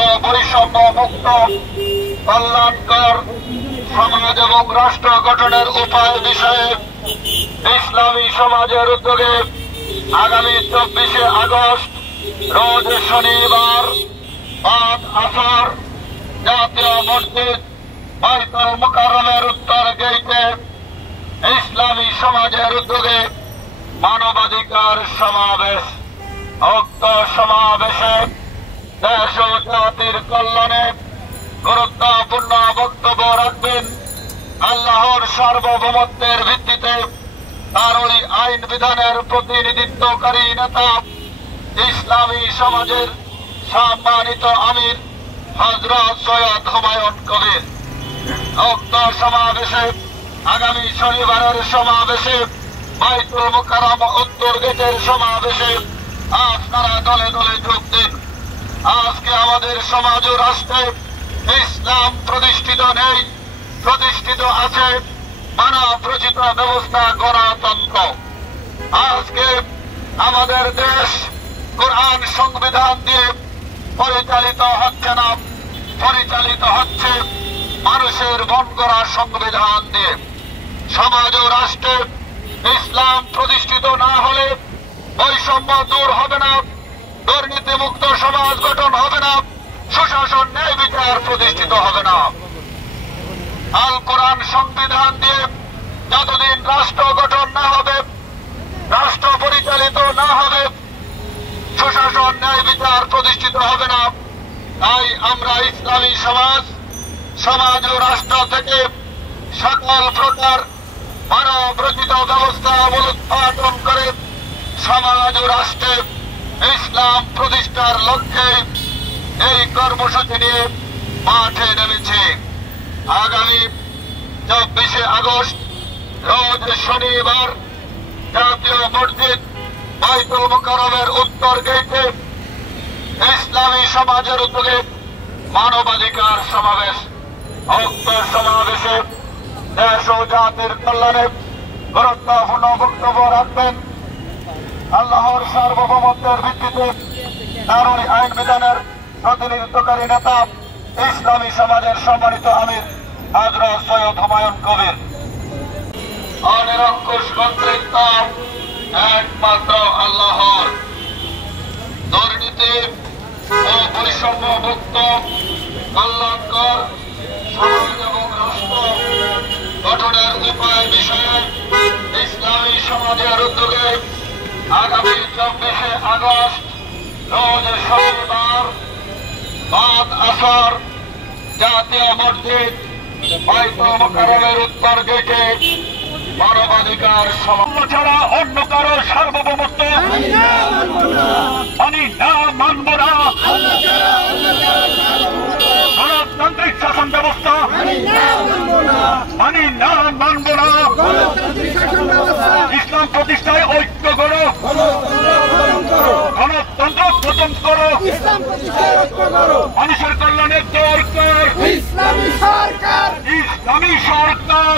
ও বৈষম্য মুক্ত কল্যাণকর সমাজ এবং রাষ্ট্র গঠনের উপায় বিষয়ে ইসলামী সমাজের উদ্যোগে আগামী 24শে আগস্ট রোজ শনিবার 5 আসর জাতীয় মসজিদ বাইতুল মুকাররমের উত্তর গেইটে ইসলামী সমাজের উদ্যোগে মানবাধিকার সমাবেশ। উক্ত সমাবেশে দেশ ও জাতির কল্যাণে গুরুত্বপূর্ণ বক্তব্য রাখবেন আল্লাহর সার্বভৌমত্বের ভিত্তিতে তার ওই আইন বিধানের প্রতিনিধিত্বকারী নেতা ইসলামী সমাজের সম্মানিত আমির হযরত সৈয়দ হুমায়ুন কবির। উক্ত সমাবেশে আগামী শনিবারের সমাবেশে বাইতুল মুকাররম উত্তর গেটের সমাবেশে আপনারা দলে দলে যোগ দিন। আজকে আমাদের সমাজ ও রাষ্ট্রে ইসলাম প্রতিষ্ঠিত নেই, প্রতিষ্ঠিত আছে মানব রচিত ব্যবস্থা গণতন্ত্র। আজকে আমাদের দেশ কোরআন সংবিধান দিয়ে পরিচালিত হচ্ছে না, পরিচালিত হচ্ছে মানুষের মন গড়া সংবিধান দিয়ে। সমাজ ও রাষ্ট্রে ইসলাম প্রতিষ্ঠিত না হলে বৈষম্য দূর হবে না, দুর্নীতি মুক্ত সমাজ গঠন হবে না, সুশাসন ন্যায় বিচার প্রতিষ্ঠিত হবে না। আল কোরআন সংবিধান দিয়ে যতদিন রাষ্ট্র গঠন না হবে, রাষ্ট্র পরিচালিত না হবে, সুশাসন ন্যায় বিচার প্রতিষ্ঠিত হবে না। তাই আমরা ইসলামী সমাজ ও রাষ্ট্র থেকে সকল প্রকার মানব রচিত ব্যবস্থা মূলোৎপাটন করে সমাজ ও রাষ্ট্রে ইসলাম প্রতিষ্ঠার লক্ষ্যে এই কর্মসূচি নিয়ে মাঠে নেমেছে। আগামী 24শে আগস্ট রোজ শনিবার জাতীয় মসজিদ বাইতুল মুকাররমের উত্তর গেইটে ইসলামী সমাজের উদ্যোগে মানবাধিকার সমাবেশ। উক্ত সমাবেশে দেশ ও জাতির কল্যাণে গুরুত্বপূর্ণ বক্তব্য রাখবেন আল্লাহর সার্বভৌমত্বের ভিত্তিতে তার ওই আইন বিধানের প্রতিনিধিত্বকারী নেতা ইসলামী সমাজের সম্মানিত আমির হযরত সৈয়দ হুমায়ুন কবির। অনিরঙ্কুশ কর্তৃত্ব একমাত্র আল্লাহর। দুর্নীতি ও বৈষম্য মুক্ত কল্যাণকর সমাজ এবং রাষ্ট্র গঠনের উপায় বিষয়ে ইসলামী সমাজের উদ্যোগে আগামী 24শে আগস্ট রোজ শনিবার 5 আসর জাতীয় মসজিদ বাইতুল মুকাররমের উত্তর গেটে মানবাধিকার সমাবেশ ছাড়া অন্য কারো সার্বভৌমত্ব মানি না, মানব না। গণতান্ত্রিক শাসন ব্যবস্থা মানি না, মানব না। ইসলাম প্রতিষ্ঠায় ঐক্য করো, গণতন্ত্র খতম করো, মানুষের কল্যাণের দরকার ইসলামী সরকার, ইসলামী সরকার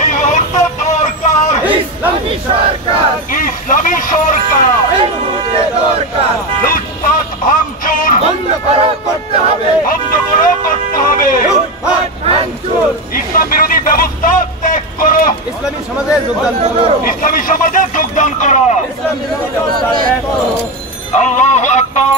এই মুহূর্তে দরকার ইসলামী সরকার, ইসলামী সরকার এই মুহূর্তে দরকার। লুটপাট ভাঙচুর বন্ধ করো, করতে হবে, বন্ধ করো, করতে হবে। লুটপাট ভাঙচুর ইসলাম বিরোধী ব্যবস্থা ত্যাগ করো, ইসলামী সমাজে যোগদান করো, ইসলামী সমাজে যোগদান করো, ইসলাম বিরোধী ব্যবস্থা ত্যাগ করো। আল্লাহু আকবার।